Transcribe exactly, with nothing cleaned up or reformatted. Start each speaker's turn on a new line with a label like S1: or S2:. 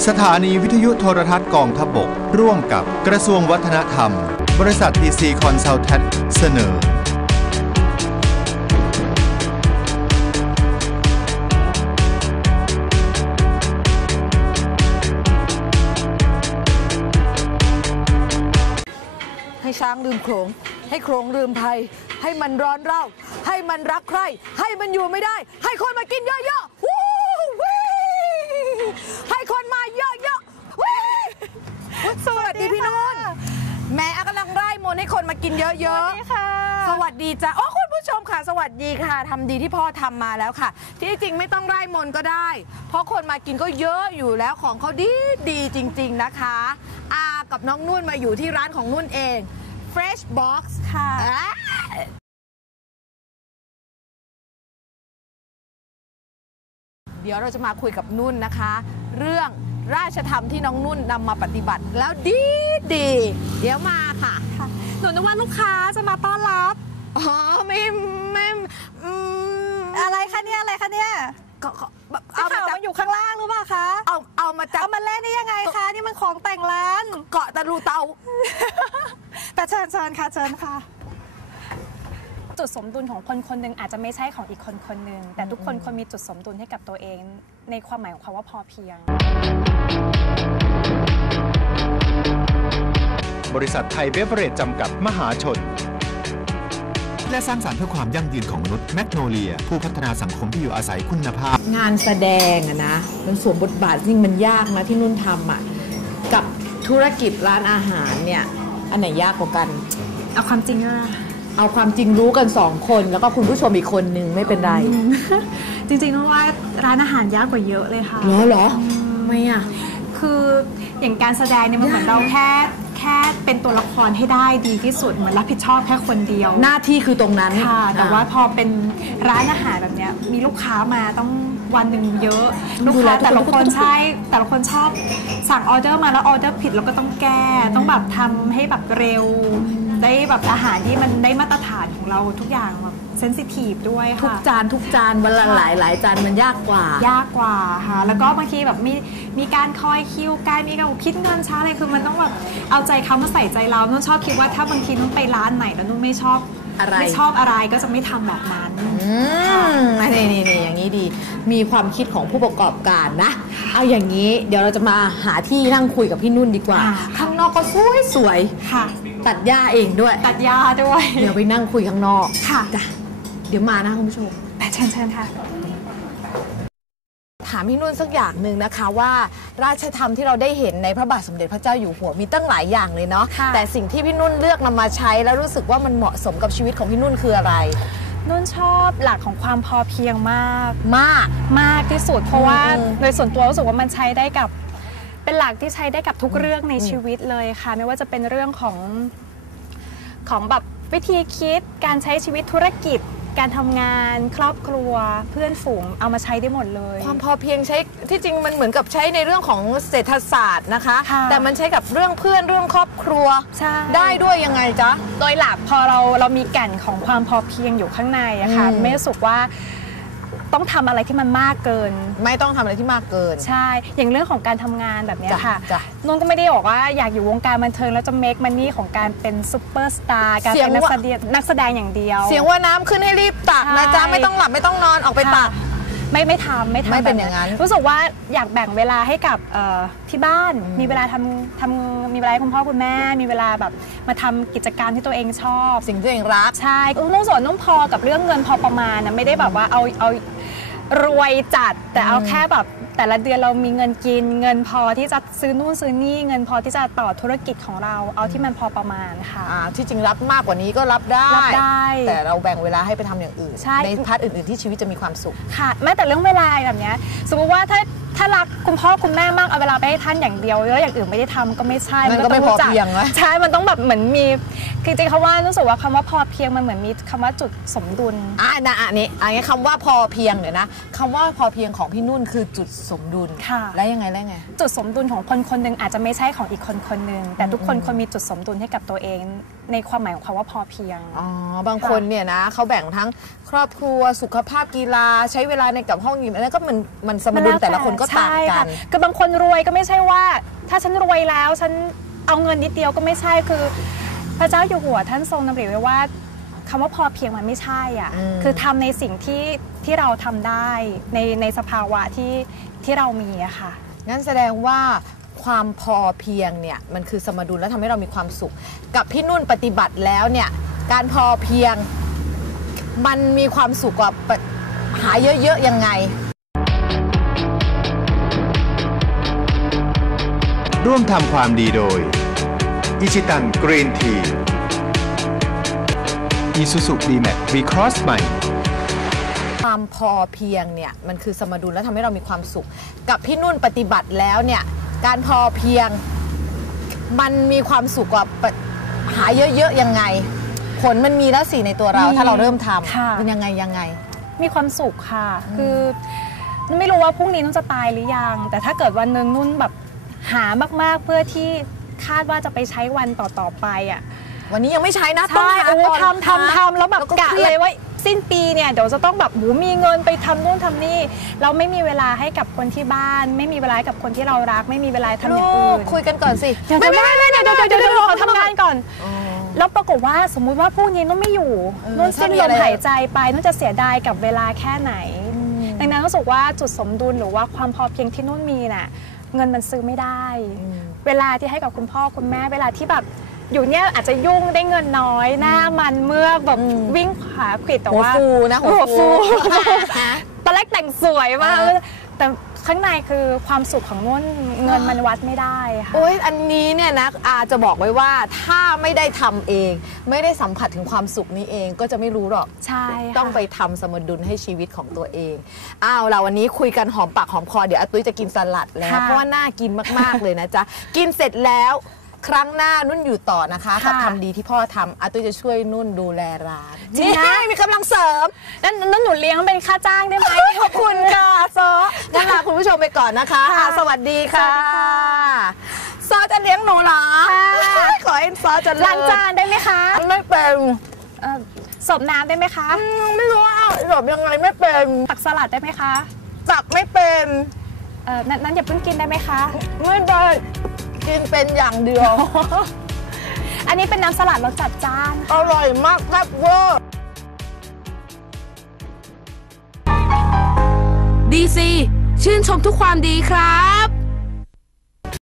S1: สถานีวิทยุโทรทัศน์กองทัพบกร่วมกับกระทรวงวัฒนธรรมบริษัท ที ซี Consultant เสนอ
S2: ให้ช้างลืมโขลงให้โขลงลืมภัยให้มันร้อนเร่าให้มันรักใคร่ให้มันอยู่ไม่ได้ให้คนมากินเยอะๆวู้วี่ให้คนมาเยอะๆวี่สวัสดีพี่นุ่นแม่กำลังไล่มนต์ให้คนมากินเยอะๆค่ะสวัสดีจ้ะโอ้คุณผู้ชมค่ะสวัสดีค่ะทำดีที่พ่อทำมาแล้วค่ะที่จริงไม่ต้องไล่มนต์ก็ได้เพราะคนมากินก็เยอะอยู่แล้วของเขาดีดีจริงๆนะคะอากับน้องนุ่นมาอยู่ที่ร้านของนุ่นเอง Fresh Box ค่ะเดี๋ยวเราจะมาคุยกับนุ่นนะคะเรื่องราชธรรมที่น้องนุ่นนำมาปฏิบัติแล้วดีดีเดี๋ยวมาค่ะหนูนึกว่าลูกค้าจะมาต้อนรับอ๋อไม่ไม่อะไรคะเนี่ยอะไรคะเนี่ยเอามาจากอยู่ข้างล่างหรือเปล่าคะเอาเอามาจากเอามาเล่นได้ยังไงคะนี่มันของแต่งร้านเกาะตะลูเตาแต่เชิญเชิญค่ะเชิญค่ะ
S3: จุดสมดุลของคนคนหนึ่งอาจจะไม่ใช่ของอีกคนคนหนึ่งแต่ทุกคนควรมีจุดสมดุลให้กับตัวเองในความหมายของคำว่าพอเพียง
S1: บริษัทไทยเบเวอเรจจำกัดมหาชนและสร้างสรรค์เพื่อความยั่งยืนของมนุษย์แมกโนเลียผู้พัฒนาสังคมที่อยู่อาศัยคุณภาพ
S2: งานแสดงอะนะมันสวมบทบาทจริงมันยากนะที่นุ่นทำอะกับธุรกิจร้านอาหารเนี่ยอันไหนยากกว่ากัน
S3: เอาความจริงอะ
S2: เอาความจริงรู้กันสองคนแล้วก็คุณผู้ชมอีกคนนึงไม่เป็นไร
S3: จริงๆนุ่นว่าร้านอาหารยากกว่าเยอะเลยค่ะ
S2: เหรอเหรอไม่อะ
S3: คืออย่างการแสดงเนี่ยมันเหมือนเราแค่แค่เป็นตัวละครให้ได้ดีที่สุดเหมือนรับผิดชอบแค่คนเดียว
S2: หน้าที่คือตรงนั้น
S3: ค่ะแต่ว่าพอเป็นร้านอาหารแบบเนี้ยมีลูกค้ามาต้องวันหนึ่งเยอะลูกค้าแต่ละคนใช่แต่ละคนชอบสั่งออเดอร์มาแล้วออเดอร์ผิดเราก็ต้องแก้ต้องแบบทำให้แบบเร็วได้แบบอาหารที่มันได้มาตรฐานของเราทุกอย่างแบบเซนซิทีฟด้วยค่ะ
S2: ทุกจานทุกจานวันละหลายหลายจานมันยากกว่
S3: ายากกว่าค่ะแล้วก็บางทีแบบมีมีการคอยคิวการมีการคิดเงินช้าอะไรคือมันต้องแบบเอาใจเขามาใส่ใจเรานุ่นชอบคิดว่าถ้าบางทีนุ่นไปร้านไหนแล้วนุ่นไม่ชอบ
S2: อะไร
S3: ไม่ชอบอะไรก็จะไม่ทำแบบนั้น
S2: อืมนี่นี่นี่อย่างนี้ดีมีความคิดของผู้ประกอบการนะเอาอย่างนี้เดี๋ยวเราจะมาหาที่นั่งคุยกับพี่นุ่นดีกว่าข้างนอกก็สวยสวย
S3: ค่ะ
S2: ตัดหญ้าเองด้วย
S3: ตัดหญ้าด้วย
S2: เดี๋ยวไปนั่งคุยข้างนอก
S3: ค่ะ
S2: จ้ะเดี๋ยวมานะคุณผู้ชม
S3: เชิญเชิญค่ะ
S2: ถามพี่นุ่นสักอย่างหนึ่งนะคะว่าราชธรรมที่เราได้เห็นในพระบาทสมเด็จพระเจ้าอยู่หัวมีตั้งหลายอย่างเลยเนาะแต่สิ่งที่พี่นุ่นเลือกนำมาใช้แล้วรู้สึกว่ามันเหมาะสมกับชีวิตของพี่นุ่นคืออะไร
S3: นุ่นชอบหลักของความพอเพียงมาก
S2: มาก
S3: มากที่สุดเพราะว่าโดยส่วนตัวรู้สึกว่ามันใช้ได้กับเป็นหลักที่ใช้ได้กับทุกเรื่องในชีวิตเลยค่ะไม่ว่าจะเป็นเรื่องของของแบบวิธีคิดการใช้ชีวิตธุรกิจการทำงานครอบครัวเพื่อนฝูงเอามาใช้ได้หมดเลย
S2: ความพอเพียงใช้ที่จริงมันเหมือนกับใช้ในเรื่องของเศรษฐศาสตร์นะคะแต่มันใช้กับเรื่องเพื่อนเรื่องครอบครัวได้ด้วยยังไงจ๊ะ
S3: โดยหลักพอเราเรามีแก่นของความพอเพียงอยู่ข้างในอะค่ะไม่รู้สึกว่าต้องทำอะไรที่มันมากเกิน
S2: ไม่ต้องทำอะไรที่มากเกิน
S3: ใช่อย่างเรื่องของการทำงานแบบนี้ค่ะนุ่นก็ไม่ได้บอกว่าอยากอยู่วงการบันเทิงแล้วจะเมคมันนี่ของการเป็นซุปเปอร์สตาร์การเป็นนักแสดงนักแสดงอย่างเดียว
S2: เสียงว่าน้ำขึ้นให้รีบตักนะจ๊ะไม่ต้องหลับไม่ต้องนอนออกไปตัก
S3: ไม่ไม่ทำไม่ทำ
S2: ไม่เป็นอย่างนั้น
S3: รู้สึกว่าอยากแบ่งเวลาให้กับที่บ้านมีเวลาทำทำมีเวลาให้คุณพ่อคุณแม่มีเวลาแบบมาทำกิจการที่ตัวเองชอบ
S2: สิ่งที่ตัวเองรัก
S3: ใช่นุ่งสวนนุ่งพอกับเรื่องเงินพอประมาณนะไม่ได้แบบว่าเอาเอารวยจัดแต่เอาแค่แบบแต่ละเดือนเรามีเงินกินเงินพอที่จะซื้อนู่นซื้อนี่เงินพอที่จะต่อธุรกิจของเราเอาที่มันพอประมาณค่ะ
S2: ที่จริงรับมากกว่านี้ก็รับได้
S3: รับได้
S2: แต่เราแบ่งเวลาให้ไปทำอย่างอื่นในพาร์ทอื่นๆที่ชีวิตจะมีความสุข
S3: ค่ะแม้แต่เรื่องเวลาแบบนี้สมมติว่าถ้าถ้ารักคุณพ่อคุณแม่มากเอาเวลาไปให้ท่านอย่างเดียวแล้วอย่างอื่นไม่ได้ทำก็ไม่ใช่
S2: มันก็ไม่พอเพียง
S3: ใช่มันต้องแบบเหมือนมีจริงๆเขาว่ารู้สึกว่าคำว่าพอเพียงมันเหมือนมีคำว่าจุดสมดุล
S2: อ่ะนะอันนี้อันนี้คำว่าพอเพียงเนี่ยนะคำว่าพอเพียงของพี่นุ่นคือจุดสมดุล
S3: ค่ะ
S2: แล้วยังไงแล้วไง
S3: จุดสมดุลของคนคนหนึ่งอาจจะไม่ใช่ของอีกคนคนหนึ่งแต่ทุกคนควรมีจุดสมดุลให้กับตัวเองในความหมายของคำว่าพอเพียง
S2: อ๋อบางคนเนี่ยนะเขาแบ่งทั้งครอบครัวสุขภาพกีฬาใช้เวลาในกับห้องยิมอะไรก็มันมันสมดุลแต่ละคนก็ต่างกัน
S3: คือบางคนรวยก็ไม่ใช่ว่า ถ้าฉันรวยแล้วฉันเอาเงินนิดเดียวก็ไม่ใช่คือพระเจ้าอยู่หัวท่านทรงดำริไว้ว่าคำว่าพอเพียงมันไม่ใช่อ่ะคือทำในสิ่งที่ที่เราทำได้ในในสภาวะที่ที่เรามีอะค่ะ
S2: งั้นแสดงว่าความพอเพียงเนี่ยมันคือสมดุลและทำให้เรามีความสุขกับพี่นุ่นปฏิบัติแล้วเนี่ยการพอเพียงมันมีความสุขกว่าหาเยอะๆยังไง
S1: ร่วมทำความดีโดยอิชิตันกรีนทีอีซูซูดีแม็กวีครอสใหม่
S2: ความพอเพียงเนี่ยมันคือสมดุลและทำให้เรามีความสุขกับพี่นุ่นปฏิบัติแล้วเนี่ยการพอเพียงมันมีความสุขกว่าหาเยอะๆยังไงผลมันมีแล้วสิในตัวเราถ้าเราเริ่มทำมันยังไงยังไง
S3: มีความสุขค่ะคือนุ่นไม่รู้ว่าพรุ่งนี้นุ่นจะตายหรือยังแต่ถ้าเกิดวันหนึ่งนุ่นแบบหามากๆเพื่อที่คาดว่าจะไปใช้วันต่อๆไปอ่ะ
S2: วันนี้ยังไม่ใช้นะ
S3: ต้องหาทำทำทำแล้วแบบกะเลยว่าสิ้นปีเนี่ยเดี๋ยวจะต้องแบบหูมีเงินไปทำนู่นทำนี่เราไม่มีเวลาให้กับคนที่บ้านไม่มีเวลาให้กับคนที่เรารักไม่มีเวลาทำอย่างอื่น
S2: คุยกันก่อนสิ
S3: ไม่ไม่ไม่เดี๋ยวเดี๋ยวเดี๋ยวเดี๋ยวขอทำงานก่อนแล้วปรากฏว่าสมมุติว่าพรุ่งนี้นุ่นไม่อยู่นุ่นสิ้นลมหายใจไปนุ่นจะเสียดายกับเวลาแค่ไหนดังนั้นรู้สึกว่าจุดสมดุลหรือว่าความพอเพียงที่นุ่นมีน่ะเงินมันซื้อไม่ได้เวลาที่ให้กับคุณพ่อคุณแม่เวลาที่แบบอยู่เนี่ยอาจจะยุ่งได้เงินน้อยหน้ามันเมื่อแบบวิ่งขาขวิดแต่ว่า
S2: หัวฟูนะหัวฟู
S3: ตอนแรกแต่งสวยมากแต่ข้างในคือความสุขของนุ่นเงินมันวัดไม่ได้ค่ะ
S2: โอ้ยอันนี้เนี่ยนะอาจะบอกไว้ว่าถ้าไม่ได้ทำเองไม่ได้สัมผัสถึงความสุขนี้เองก็จะไม่รู้หรอก
S3: ใช่
S2: ต้องไปทำสมดุลให้ชีวิตของตัวเองอ้าวเราวันนี้คุยกันหอมปากหอมคอเดี๋ยวอาตุ้ยจะกินสลัดแล้วเพราะว่าน่ากินมากๆเลยนะจ๊ะกินเสร็จแล้วครั้งหน้านุ่นอยู่ต่อนะคะกับทำดีที่พ่อทำอาตุ้ยจะช่วยนุ่นดูแลร้าน
S3: จริงนะ
S2: มีกำลังเสริม
S3: นั่นนั่นหนูเลี้ยงเป็นค่าจ้างได้ไหม
S2: ขอบคุณค่ะซองั้นลาคุณผู้ชมไปก่อนนะคะสวัสดีค่ะซอจะเลี้ยงหนูเหรอขอให้ซอจะ
S3: ล้างจานได้ไหมคะ
S2: ไม่เป็น
S3: สบน้ำได้ไหมคะ
S2: ไม่รู้ว่าสบยังไงไม่เป็น
S3: ตักสลัดได้ไหมคะ
S2: ตักไม่เป็น
S3: นั้นอย่าเพิ่งกินได้ไหมคะ
S2: ไม่ได้กินเป็นอย่างเดียว
S3: อันนี้เป็นน้ำสลัดรสจัดจ้าน
S2: อร่อยมากแซ่บเวอร์
S4: ดีซีชื่นชมทุกความดีครับ